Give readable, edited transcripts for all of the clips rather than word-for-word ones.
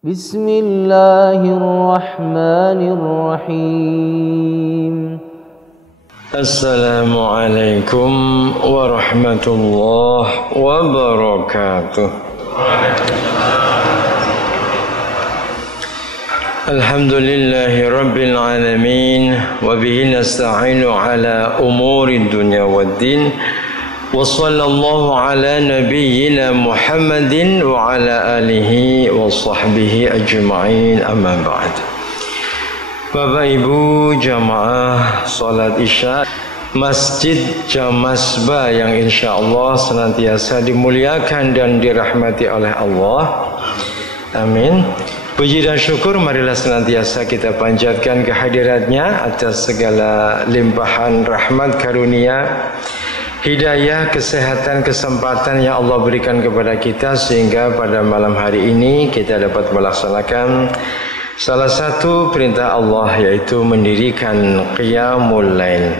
Bismillahirrahmanirrahim. Assalamualaikum warahmatullahi wabarakatuh. Alhamdulillahi rabbil alamin, wa bihi nasta'inu ala umuri dunya waddin, wa sallallahu ala nabiyyina Muhammadin wa ala alihi wa sahbihi ajma'in, amma ba'd. Bapak Ibu jamaah salat Isya Masjid Jamasba yang insya Allah senantiasa dimuliakan dan dirahmati oleh Allah. Amin. Puji dan syukur marilah senantiasa kita panjatkan kehadiratnya atas segala limpahan rahmat karunia, hidayah, kesehatan, kesempatan yang Allah berikan kepada kita sehingga pada malam hari ini kita dapat melaksanakan salah satu perintah Allah, yaitu mendirikan Qiyamul Lail.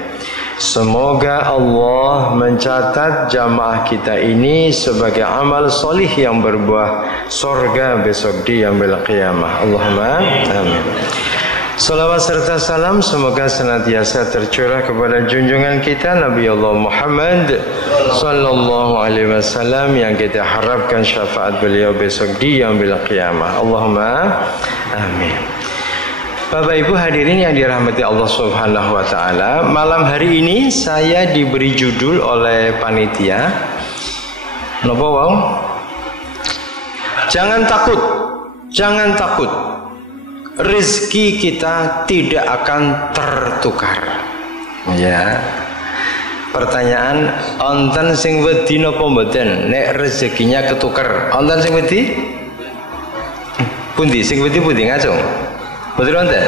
Semoga Allah mencatat jamaah kita ini sebagai amal solih yang berbuah sorga besok di yaumil qiyamah. Allahumma amin. Salawat serta salam semoga senantiasa tercurah kepada junjungan kita Nabi Allah Muhammad sallallahu alaihi wasallam yang kita harapkan syafaat beliau besok di yaumil qiyamah. Allahumma amin. Bapak Ibu hadirin yang dirahmati Allah Subhanahu wa taala, malam hari ini saya diberi judul oleh panitia. Napa wong? Jangan takut. Jangan takut. Rezeki kita tidak akan tertukar. Ya. Pertanyaan, onten sing wedi napa mboten nek rezekinya ketukar? Onten sing wedi? Pundi sing wedi pundi ngacung? Betul ente?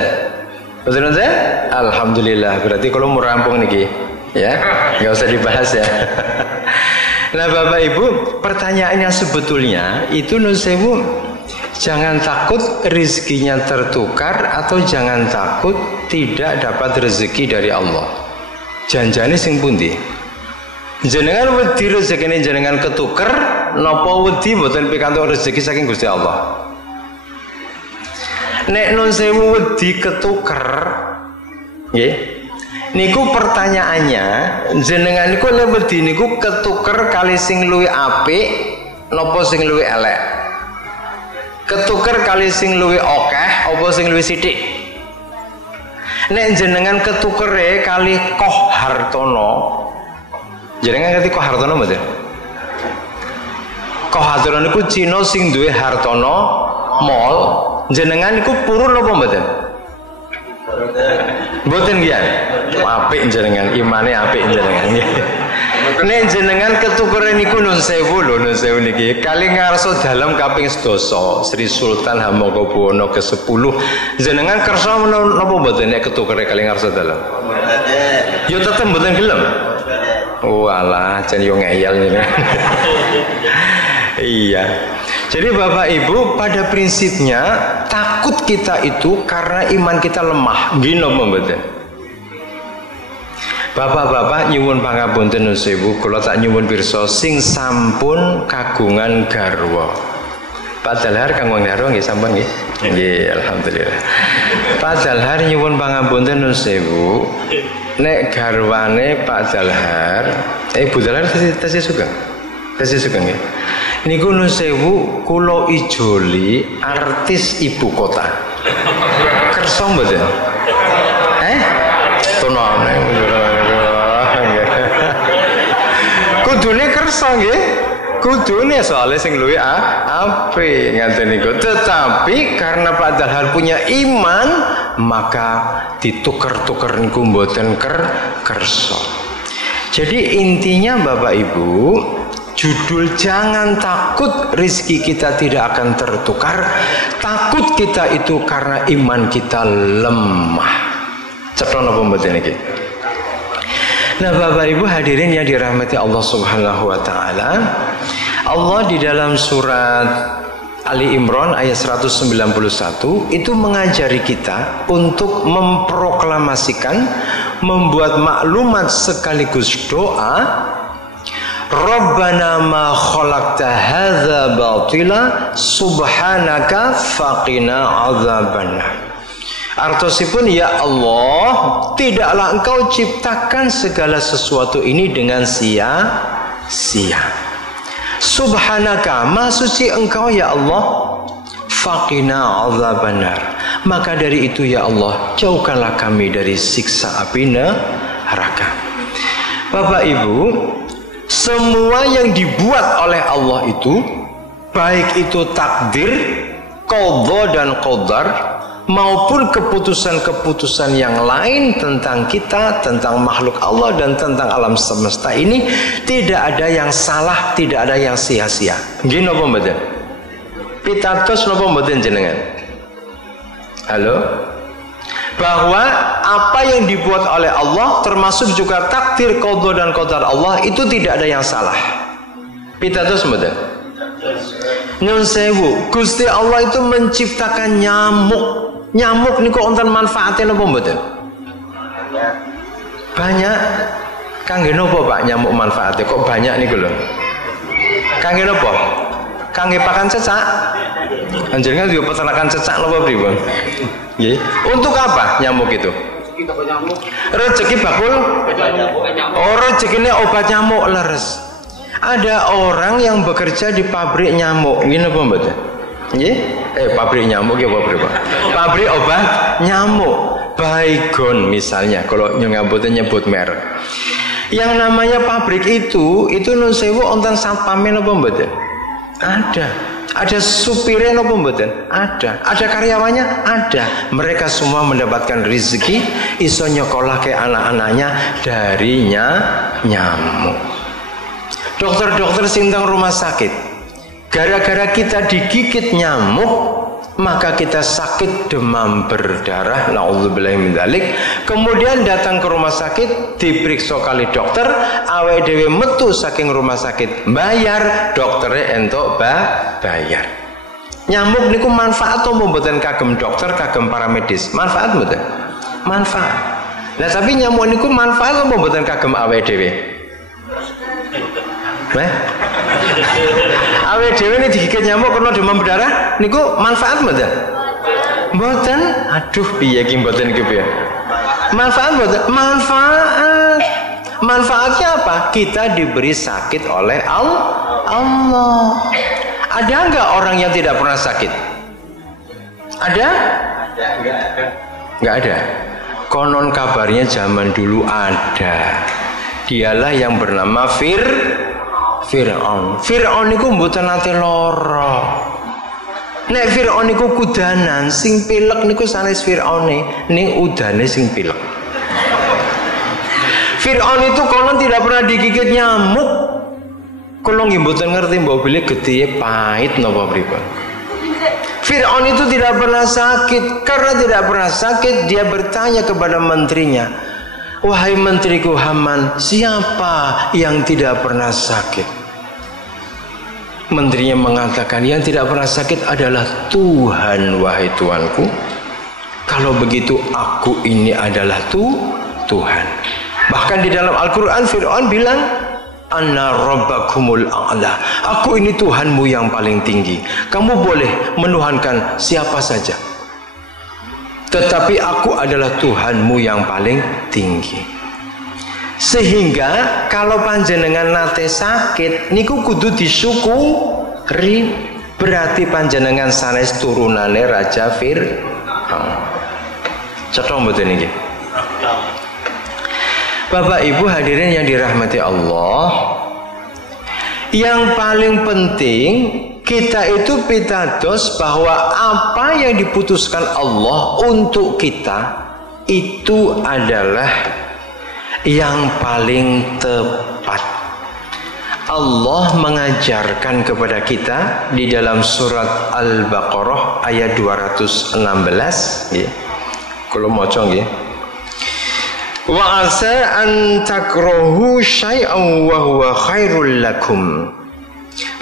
Betul ente? Alhamdulillah. Berarti kalau mau rampung niki, ya, nggak usah dibahas ya. Nah, Bapak Ibu, pertanyaannya sebetulnya itu nusewu, jangan takut rezekinya tertukar atau jangan takut tidak dapat rezeki dari Allah. Janjane sing pundi? Jenengan wedi rezekine jenengan ketukar, napa wedi mboten pikantuk rezeki saking Gusti Allah? Nek nun sewu wedi ketuker, nggih. Niku pertanyaannya, jenengan niku lek wedi niku ketuker kali sing luwih apik napa sing luwih elek? Ketuker kali sing luwih akeh apa sing luwih sithik? Nek jenengan ketukere kali Koh Hartono, jenengan ngerti Koh Hartono mboten? Koh Hartono niku Cina sing duwe Hartono Mall. Jenengan iku purun apa mboten? Mboten nggih. Apik jenengan, imane apik jenengan. Nek jenengan ketukure niku nun sewu lho, nun sewu niki. Kali ngarsa dalem kaping 12 Sri Sultan Hamengkubuwana ke-10. Jenengan kersa napa mboten nek ketukure kali ngarsa dalem? Yo tetep mboten gelem. Walah, jan yo ngeyel jenengan. Iya. Jadi Bapak Ibu pada prinsipnya takut kita itu karena iman kita lemah. Gino mboten. Bapak-bapak nyuwun pangapunten nusewu, kula tak nyuwun pirsa sing sampun kagungan garwa. Pak Dalhar kang wong garwa nggih sampun nggih. Nggih, alhamdulillah. Pak Dalhar nyuwun pangapunten nusewu, nek garwane Pak Dalhar, Bu Dalhar tesih sugeng. Tesih sugeng nggih. Niku nusewu kula ijoli artis ibu kota. Kersa mboten? Tonone. Kudune kersa nggih. Kudune soalnya sing luwih apik ngaten niku. Tetapi karena Pak Dalhar punya iman, maka ditukar-tukar niku mboten kersa. Jadi intinya Bapak Ibu, judul jangan takut rizki kita tidak akan tertukar. Takut kita itu karena iman kita lemah. Ceklon apa mboten iki? Nah, Bapak Ibu hadirin yang dirahmati Allah Subhanahu wa taala, Allah di dalam surat Ali Imran ayat 191 itu mengajari kita untuk memproklamasikan, membuat maklumat sekaligus doa, Rabbana ma khalaqta hadza batila subhanaka faqina adzabannar. Artosipun, ya Allah, tidaklah engkau ciptakan segala sesuatu ini dengan sia-sia. Subhanaka, maha suci engkau ya Allah, faqina adzabannar. Maka dari itu ya Allah, jauhkanlah kami dari siksa api neraka. Bapak Ibu, semua yang dibuat oleh Allah itu, baik itu takdir, qadha dan qadar, maupun keputusan-keputusan yang lain tentang kita, tentang makhluk Allah dan tentang alam semesta ini, tidak ada yang salah, tidak ada yang sia-sia. Nggih napa mboten? Pitados napa mboten jenengan? Halo? Bahwa apa yang dibuat oleh Allah, termasuk juga takdir, qadha dan qadar Allah, itu tidak ada yang salah. Pitados mboten? Nyun sewu, Gusti Allah itu menciptakan nyamuk. Nyamuk niku wonten manfaatnya napa mboten? Banyak. Kangge napa Pak nyamuk manfaatnya kok banyak niku lho? Kangge napa? Kangge pakan cecak. Anjenengan juga peternakan cecak napa pripun? Nggih. Untuk apa nyamuk itu? Rezeki bakul. Oh, rezekine obat nyamuk leres. Ada orang yang bekerja di pabrik nyamuk. Nggih napa mboten? Nggih? Pabrik nyamuk ya pabrik Pak. Pabrik obat nyamuk. Baygon misalnya, kalau mboten nyebut merek. Yang namanya pabrik itu nun sewu wonten satpame napa mboten? Ada supirnya napa mboten? Ada karyawannya? Ada. Mereka semua mendapatkan rezeki, iso nyekolahke anak-anaknya dari nyamuk. Dokter-dokter sing teng rumah sakit, gara-gara kita digigit nyamuk, maka kita sakit demam berdarah, naudzubillahi min dzalik. Kemudian datang ke rumah sakit, diperiksa kali dokter, awake dhewe metu saking rumah sakit, bayar, dokternya entuk bayar. Nyamuk niku manfaat atau mboten kagem dokter, kagem para medis? Manfaat mboten? Manfaat. Nah, tapi nyamuk niku manfaat atau mboten kagem awake dhewe? Awake dhewe ini digigit nyamuk karena demam berdarah niku manfaat mboten? Mboten. Aduh piye iki mboten iki piye? Manfaat mboten? Manfaat. Manfaatnya apa? Kita diberi sakit oleh Allah. Ada enggak orang yang tidak pernah sakit? Ada? Enggak ada. Konon kabarnya zaman dulu ada. Dialah yang bernama Fir'aun. Fir'aun niku mboten nate lara. Nek Fir'aun niku kudanan, sing pilek niku sanes Fir'aune, ning udane sing pilek. Fir'aun itu konon tidak pernah digigit nyamuk. Kula nggih mboten ngerti mbok bile gedhe pahit napa pripun. Fir'aun itu tidak pernah sakit. Karena tidak pernah sakit, dia bertanya kepada menterinya, "Wahai menteriku Haman, siapa yang tidak pernah sakit?" Menterinya mengatakan, "Yang tidak pernah sakit adalah Tuhan, wahai Tuanku. Kalau begitu aku ini adalah Tuhan." Bahkan di dalam Al-Quran Fir'aun bilang, "Ana rabbakumul a'la." Aku ini Tuhanmu yang paling tinggi. Kamu boleh menuhankan siapa saja, tetapi aku adalah Tuhanmu yang paling tinggi. Sehingga kalau panjenengan nate sakit niku kudu disyukuri, berarti panjenengan sanes turunane Raja Fir'aun. Cetha mboten niki? Bapak Ibu hadirin yang dirahmati Allah, yang paling penting kita itu pitados bahwa apa yang diputuskan Allah untuk kita itu adalah yang paling tepat. Allah mengajarkan kepada kita di dalam surat Al-Baqarah ayat 216 ya. Kalau maca nggih. Wa asa an takrahu syai'an wa huwa khairul lakum.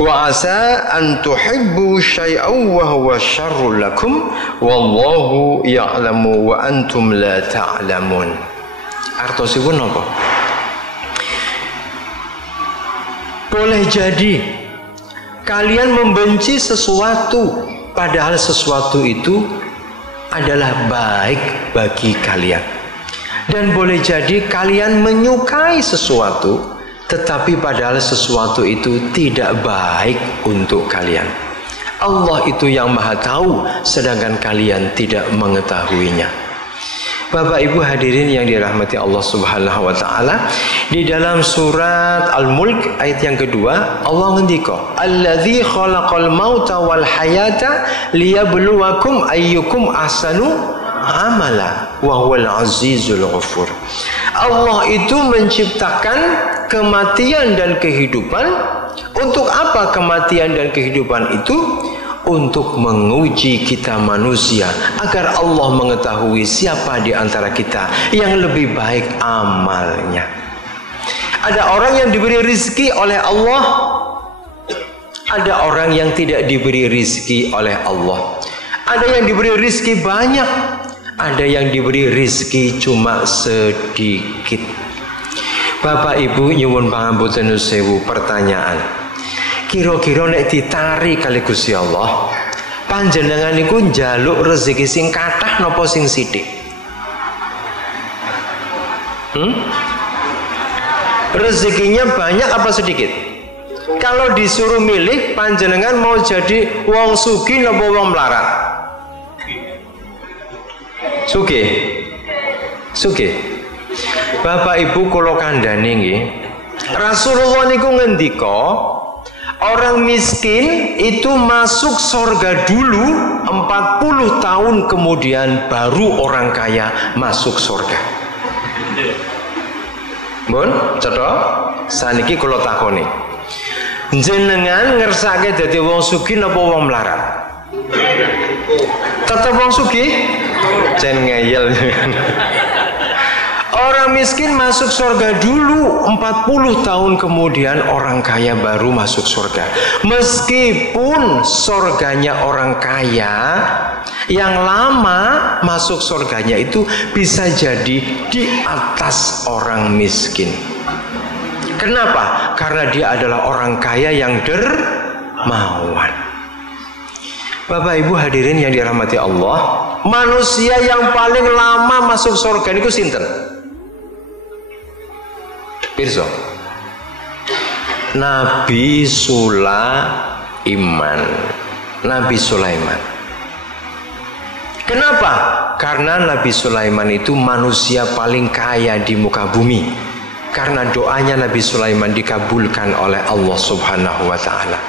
Wa asa an tuhibbu syai'an wa huwa syarrul lakum. Wallahu ya'lamu wa antum la ta'lamun. Artosipun napa? Boleh jadi kalian membenci sesuatu, padahal sesuatu itu adalah baik bagi kalian. Dan boleh jadi kalian menyukai sesuatu, tetapi padahal sesuatu itu tidak baik untuk kalian. Allah itu yang maha tahu, sedangkan kalian tidak mengetahuinya. Bapak Ibu hadirin yang dirahmati Allah Subhanahu wa taala, di dalam surat Al-Mulk ayat yang kedua Allah ngendika, "Allazi khalaqal mauta wal hayata liyabluwakum ayyukum ahsanu amala wa huwal azizul ghafur." Allah itu menciptakan kematian dan kehidupan. Untuk apa kematian dan kehidupan itu? Untuk menguji kita manusia, agar Allah mengetahui siapa di antara kita yang lebih baik amalnya. Ada orang yang diberi rizki oleh Allah, ada orang yang tidak diberi rizki oleh Allah. Ada yang diberi rizki banyak, ada yang diberi rizki cuma sedikit. Bapak Ibu nyuwun pangapunten nusewu, pertanyaan. Kira-kira nek ditarik kali Gusti Allah, panjenengan niku njaluk rezeki sing kathah napa sing sithik? Rezekinya banyak apa sedikit? Kalau disuruh milih, panjenengan mau jadi wong sugih napa wong melarat? Sugih. Sugih. Bapak Ibu kula kandhani nggih. Rasulullah niku ngendika, orang miskin itu masuk surga dulu, 40 tahun kemudian baru orang kaya masuk surga. Bon, cetha saniki kula takoni. Jenengan ngersake dadi wong sugih napa wong melarat? Tetep wong sugih? Jen ngeyel. Orang miskin masuk surga dulu, 40 tahun kemudian orang kaya baru masuk surga. Meskipun surganya orang kaya, yang lama masuk surganya itu bisa jadi di atas orang miskin. Kenapa? Karena dia adalah orang kaya yang dermawan. Bapak Ibu hadirin yang dirahmati Allah, manusia yang paling lama masuk surga niku sinten? Pirsa, Nabi Sulaiman. Nabi Sulaiman. Kenapa? Karena Nabi Sulaiman itu manusia paling kaya di muka bumi. Karena doanya Nabi Sulaiman dikabulkan oleh Allah Subhanahu wa taala.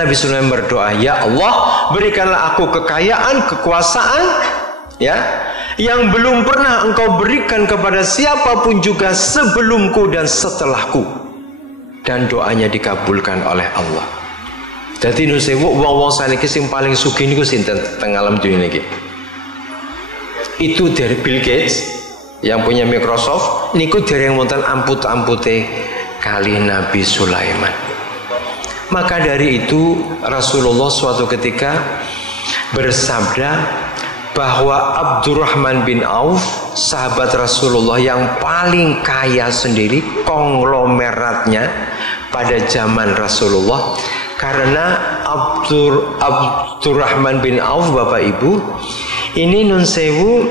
Nabi Sulaiman berdoa, "Ya Allah, berikanlah aku kekayaan, kekuasaan, ya, yang belum pernah engkau berikan kepada siapapun juga sebelumku dan setelahku." Dan doanya dikabulkan oleh Allah. Jadi nusewu wong-wong saniki sing paling sugih niku sinten teng alam dunya niki? Itu dari Bill Gates yang punya Microsoft niku dereng wonten amput-ampute kali Nabi Sulaiman. Maka dari itu Rasulullah suatu ketika bersabda bahwa Abdurrahman bin Auf, sahabat Rasulullah yang paling kaya sendiri, konglomeratnya pada zaman Rasulullah. Karena Abdurrahman bin Auf, Bapak Ibu, ini nun sewu,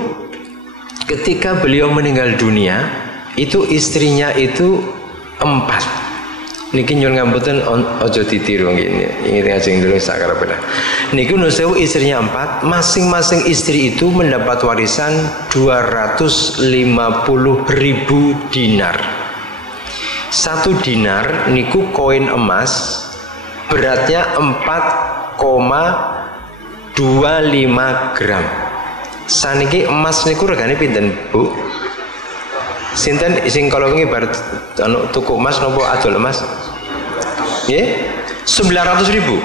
ketika beliau meninggal dunia, itu istrinya itu 4. Niki nyuwun ngapunten ojo ditiru ngene. Ingat ajeng dulu sakarepna. Niku nusewu istrinya 4, masing-masing istri itu mendapat warisan 250.000 dinar. 1 dinar niku koin emas beratnya 4,25 gram. Saniki emas niku regane pinten, Bu? Sinten sing kalau nggih bar tuku emas nopo adol emas? Nggih, 900.000.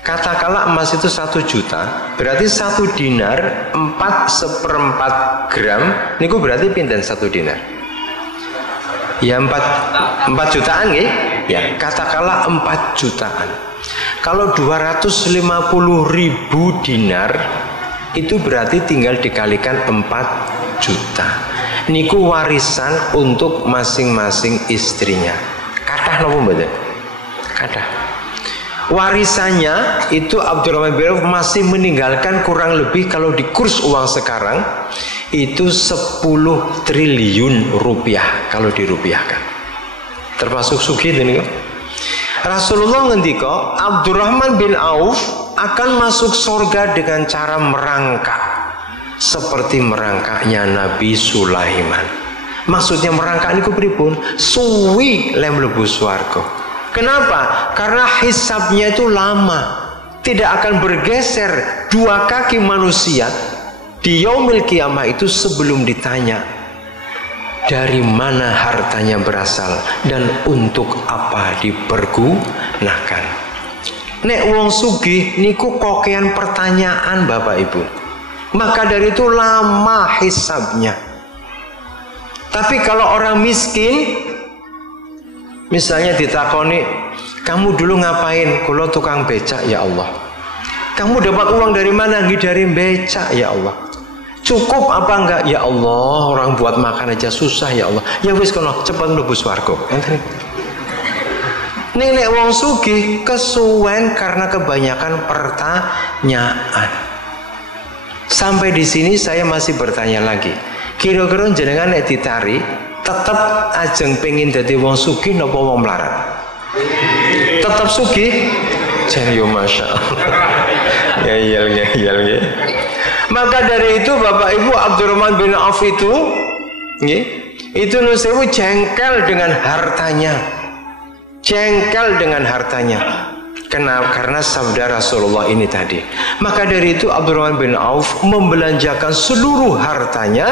Katakanlah emas itu 1 juta, berarti 1 dinar 4/4 gram niku berarti pinten 1 dinar? Ya 4 jutaan nggih? Ya, katakanlah 4 jutaan. Kalau 250.000 dinar itu berarti tinggal dikalikan 4 juta. Niku warisan untuk masing-masing istrinya. Kathah napa mboten? Kadah. Warisannya itu Abdurrahman bin Auf masih meninggalkan kurang lebih kalau di kurs uang sekarang itu 10 triliun rupiah kalau dirupiahkan. Termasuk sugih ini kan. Rasulullah ngendika Abdurrahman bin Auf akan masuk surga dengan cara merangkak seperti merangkaknya Nabi Sulaiman. Maksudnya merangkak niku pripun? Suwi lem mlebu swarga. Kenapa? Karena hisabnya itu lama. Tidak akan bergeser 2 kaki manusia di yaumil kiamah itu sebelum ditanya dari mana hartanya berasal dan untuk apa dipergunakan. Nek wong sugih niku kokean pertanyaan Bapak Ibu. Maka dari itu lama hisabnya. Tapi kalau orang miskin, misalnya ditakoni, kamu dulu ngapain? Kulo tukang becak ya Allah. Kamu dapat uang dari mana? Dari becak ya Allah. Cukup apa enggak? Ya Allah, orang buat makan aja susah ya Allah. Ya wis kono cepet mlebu swarga. Nek wong sugih kesuwen karena kebanyakan pertanyaan. Sampai di sini saya masih bertanya lagi. Kira-kira jenengan nek ditari tetap ajeng pengen dadi wong sugih napa wong melarat? Tetap sugih. Jan yo masyaallah. Ya. Maka dari itu Bapak Ibu Abdurrahman bin Auf itu nggih, itu nusewu jengkel dengan hartanya. Jengkel dengan hartanya. Kenapa? Karena sabda Rasulullah ini tadi. Maka dari itu Abdurrahman bin Auf membelanjakan seluruh hartanya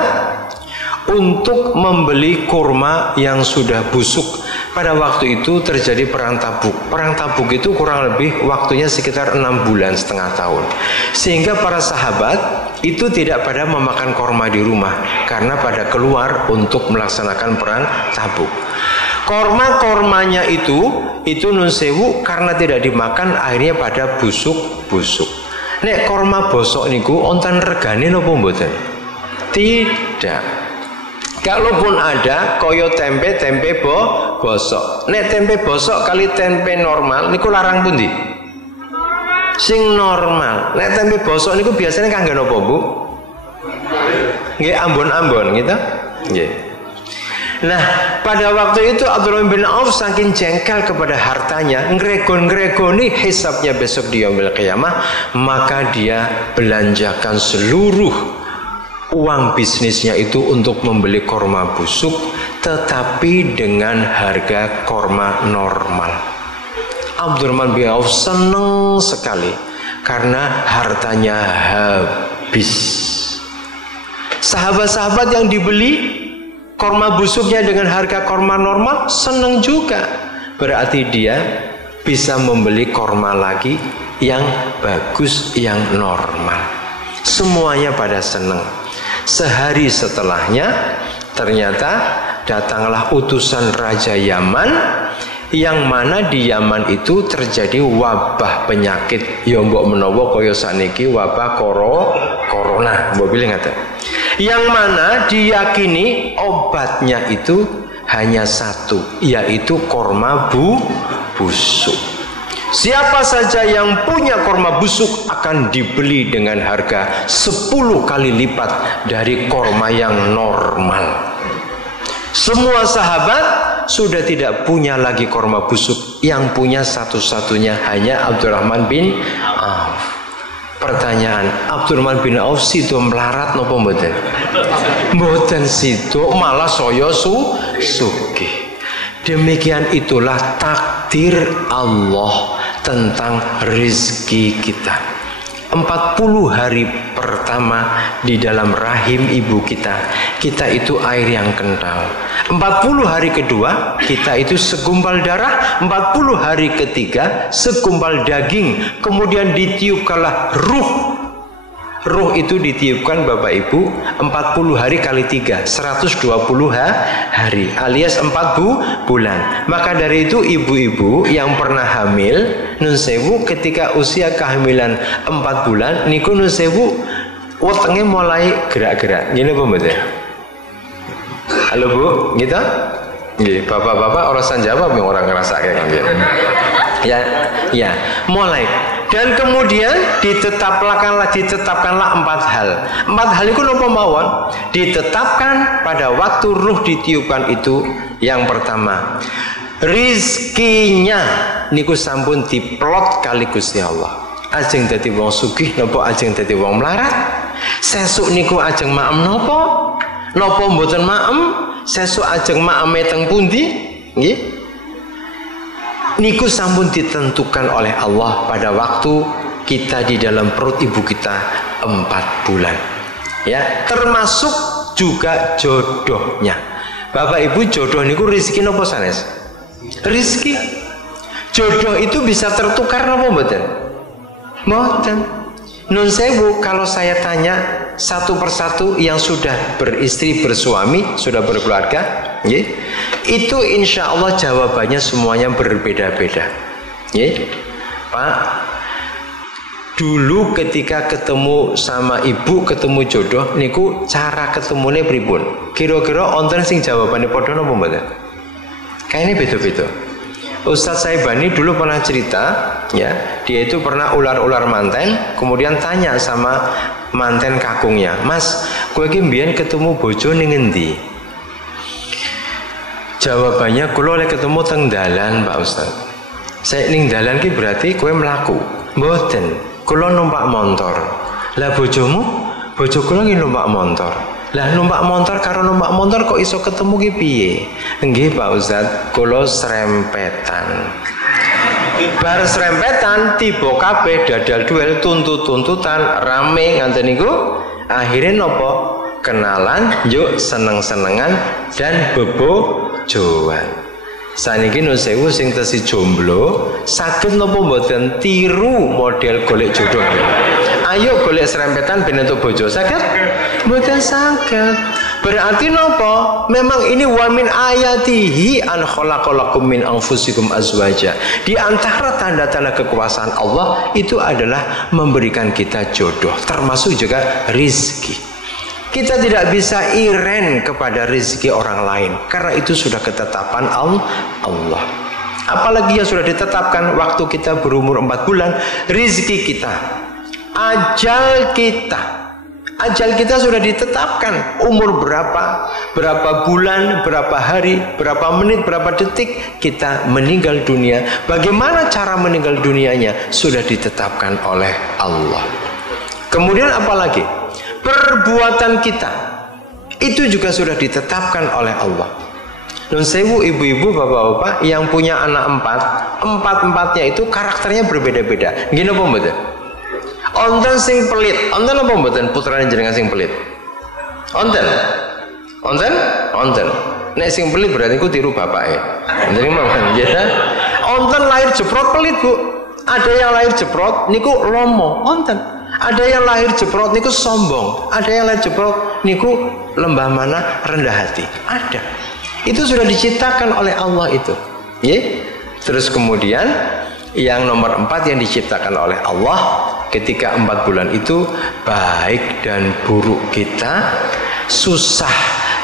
untuk membeli kurma yang sudah busuk. Pada waktu itu terjadi perang Tabuk. Perang Tabuk itu kurang lebih waktunya sekitar 6 bulan setengah tahun. Sehingga para sahabat itu tidak pada memakan kurma di rumah karena pada keluar untuk melaksanakan perang Tabuk. Kormanya itu nun sewu karena tidak dimakan akhirnya pada busuk. Nek korma bosok niku onten regane napa mboten? Tidak. Kalaupun ada koyo tempe bosok. Nek tempe bosok kali tempe normal niku larang pundi? Sing normal. Nek tempe bosok niku biasanya kangge napa, Bu? Nggih ambon-ambon gitu. Nggih. Nah, pada waktu itu Abdurrahman bin Auf saking jengkel kepada hartanya, ngregon-ngregoni hisabnya besok di yaumil qiyamah, maka dia belanjakan seluruh uang bisnisnya itu untuk membeli korma busuk, tetapi dengan harga korma normal. Abdurrahman bin Auf senang sekali karena hartanya habis. Sahabat-sahabat yang dibeli korma busuknya dengan harga korma normal senang juga. Berarti dia bisa membeli korma lagi yang bagus, yang normal. Semuanya pada senang. Sehari setelahnya ternyata datanglah utusan Raja Yaman, yang mana di Yaman itu terjadi wabah penyakit ya mbok menawa kaya saniki wabah corona mbok pilih ngata, yang mana diyakini obatnya itu hanya satu, yaitu korma busuk. Siapa saja yang punya korma busuk akan dibeli dengan harga 10 kali lipat dari korma yang normal. Semua sahabat sudah tidak punya lagi korma busuk, yang punya satu-satunya hanya Abdurrahman bin Auf. Pertanyaan, Abdurrahman bin Auf situ melarat napa mboten? Mboten situ, malah saya sugih. Demikian itulah takdir Allah tentang rezeki kita. 40 hari pertama di dalam rahim ibu kita itu air yang kental. 40 hari kedua kita itu segumpal darah. 40 hari ketiga segumpal daging. Kemudian ditiupkanlah ruh. Ruh itu ditiupkan Bapak Ibu 40 hari kali 3 120 hari alias 4 bulan. Maka dari itu ibu-ibu yang pernah hamil nun sewu ketika usia kehamilan 4 bulan niku nun sewu wetenge mulai gerak-gerak. Gini apa mboten? Halo Bu, gitu? Nggih, bapak-bapak urusan jawab yang orang ngerasa kayak gitu. Ya, mulai. Dan kemudian ditetapkanlah 4 hal. 4 hal itu napa mawon? Ditetapkan pada waktu ruh ditiupkan itu. Yang pertama, rizkinya niku sampun diplot kali Gusti Allah. Ajeng dadi wong sugih napa ajeng dadi wong melarat? Sesuk niku ajeng maem napa mboten maem? Sesuk ajeng maeme teng pundi? Nggih. Niku sampun ditentukan oleh Allah pada waktu kita di dalam perut ibu kita 4 bulan. Ya, termasuk juga jodohnya. Bapak Ibu, jodoh niku rezeki napa sanes? Rezeki. Jodoh itu bisa tertukar napa mboten? Mboten. Nun sewu, kalau saya tanya satu persatu yang sudah beristri, bersuami, sudah berkeluarga, itu insya Allah jawabannya semuanya berbeda-beda. Pak, dulu ketika ketemu sama ibu, ketemu jodoh, niku cara ketemunya pripun? Kira-kira onten sing jawabannya padha napa mboten? Kayaknya beda-beda. Ustadz Saibani dulu pernah cerita, ya, dia itu pernah ular-ular manten, kemudian tanya sama manten kakungnya, Mas, kowe iki mbiyen ketemu bojo ning endi? Jawabannya, kula oleh ketemu teng dalan, Pak Ustadz. Saya ning dalan ki berarti kowe mlaku. Mboten, kula numpak motor. Lah bojomu? Bojo kula ki numpak motor. Lah numpak motor karo numpak motor kok iso ketemu ki piye? Nggih Pak Ustadz, kula serempetan. Bar serempetan tiba kabeh dadal duel tuntut-tuntutan rame nganten niku akhirnya nopo? Kenalan, yuk seneng-senengan dan bebojoan. Saniki nun sewu sing tesi jomblo saged napa mboten tiru model golek jodoh. Ayo golek serempetan ben entuk bojo saged? Mboten saged. Berarti napa? Memang ini wa min ayatihi an khalaqalakum min anfusikum azwaja. Di antara tanda-tanda kekuasaan Allah itu adalah memberikan kita jodoh, termasuk juga rizki. Kita tidak bisa iren kepada rezeki orang lain karena itu sudah ketetapan Allah. Apalagi yang sudah ditetapkan waktu kita berumur 4 bulan, rezeki kita, ajal kita sudah ditetapkan. Umur berapa bulan, berapa hari, berapa menit, berapa detik kita meninggal dunia. Bagaimana cara meninggal dunianya sudah ditetapkan oleh Allah. Kemudian apalagi? Perbuatan kita itu juga sudah ditetapkan oleh Allah. Nun sewu ibu-ibu, bapak-bapak yang punya anak 4, empat-empatnya itu karakternya berbeda-beda. Gini apa mboten? Onten sing pelit, onten apa mboten putrane jenengan sing pelit? Onten. Nek sing pelit berarti ku tiru bapake. Jadi mawon ya. Onten lahir jeprot pelit, Bu. Ada yang lahir jeprot niku lomo, onten. Ada yang lahir jeprot niku sombong, ada yang lahir jeprot niku lembah mana rendah hati. Ada. Itu sudah diciptakan oleh Allah itu. Terus kemudian yang nomor 4 yang diciptakan oleh Allah ketika 4 bulan itu, baik dan buruk kita, susah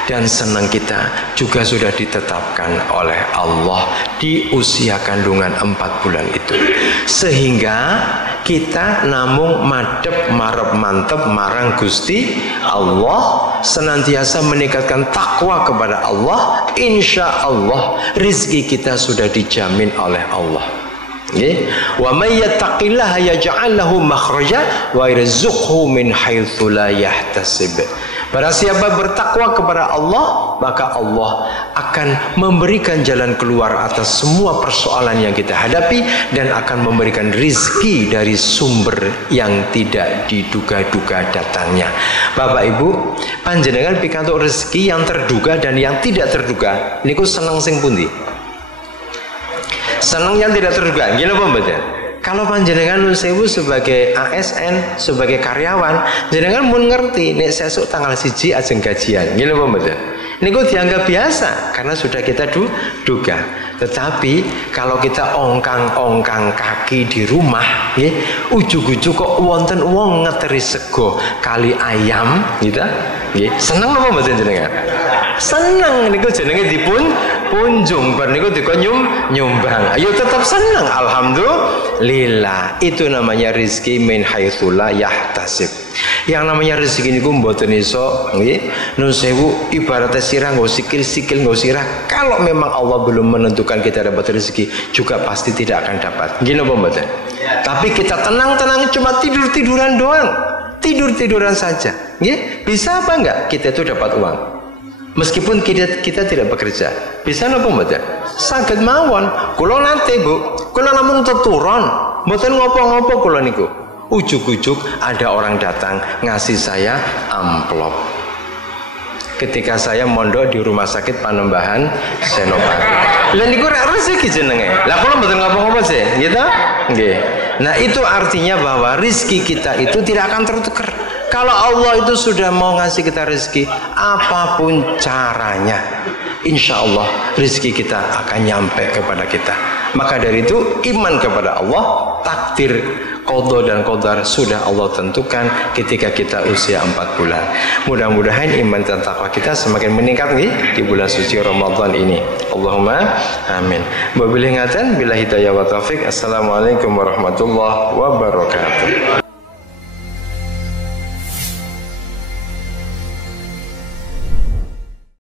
dan senang kita juga sudah ditetapkan oleh Allah di usia kandungan 4 bulan itu, sehingga kita namung madep marep mantep marang Gusti Allah, senantiasa meningkatkan takwa kepada Allah. Insya Allah rizki kita sudah dijamin oleh Allah. Wa may yattaqillaha yaj'al lahu makhraja wa yarzuqhu min haitsu la yahtasib. Barang siapa bertakwa kepada Allah, maka Allah akan memberikan jalan keluar atas semua persoalan yang kita hadapi dan akan memberikan rizki dari sumber yang tidak diduga-duga datangnya. Bapak Ibu, panjenengan pikantuk rezeki yang terduga dan yang tidak terduga. Niku seneng sing pundi? Seneng yang tidak terduga. Gila apa mboten? Kalau panjenengan nun sewu sebagai ASN, sebagai karyawan, jenengan mun ngerti nek sesuk tanggal 1 ajeng gajian. Nggih napa mboten? Niku dianggap biasa karena sudah kita duga. Tetapi kalau kita ongkang-ongkang kaki di rumah, nggih, ujug-ujug kok wonten wong ngeteri sego kali ayam, gitu. Nggih, seneng napa mboten jenengan? Seneng niku jenenge punjung bar niku dikon nyumbang. Ayo tetap senang, alhamdulillah. Itu namanya rizki min haitsu la yahtasib. Yang namanya rezeki niku mboten iso nggih nun sewu ibaratnya sirah nggo sikil-sikil nggo sirah. Kalau memang Allah belum menentukan kita dapat rezeki juga pasti tidak akan dapat. Gini apa mboten? Tapi kita tenang-tenang cuma tidur-tiduran doang. Tidur-tiduran saja. Nggih, bisa apa enggak kita itu dapat uang? Meskipun kita tidak bekerja. Bisa napa mboten? Saged mawon. Kula nate, Bu. Kula namung teturon, mboten ngopo-ngopo kula niku. Ujuk-ujuk ada orang datang ngasih saya amplop ketika saya mondok di rumah sakit Panembahan Senopati. Lah niku rek rezeki jenenge. Lah kula mboten ngapa-ngapa sih, gitu? Nggih. Nah, itu artinya bahwa rizki kita itu tidak akan tertukar. Kalau Allah itu sudah mau ngasih kita rezeki, apapun caranya, insya Allah rezeki kita akan nyampe kepada kita. Maka dari itu iman kepada Allah, takdir qada dan qadar sudah Allah tentukan ketika kita usia 4 bulan. Mudah-mudahan iman dan takwa kita semakin meningkat nih di bulan suci Ramadan ini. Allahumma amin. Wabillahi ngaten, billahi hidayah wa taufik. Assalamualaikum warahmatullahi wabarakatuh.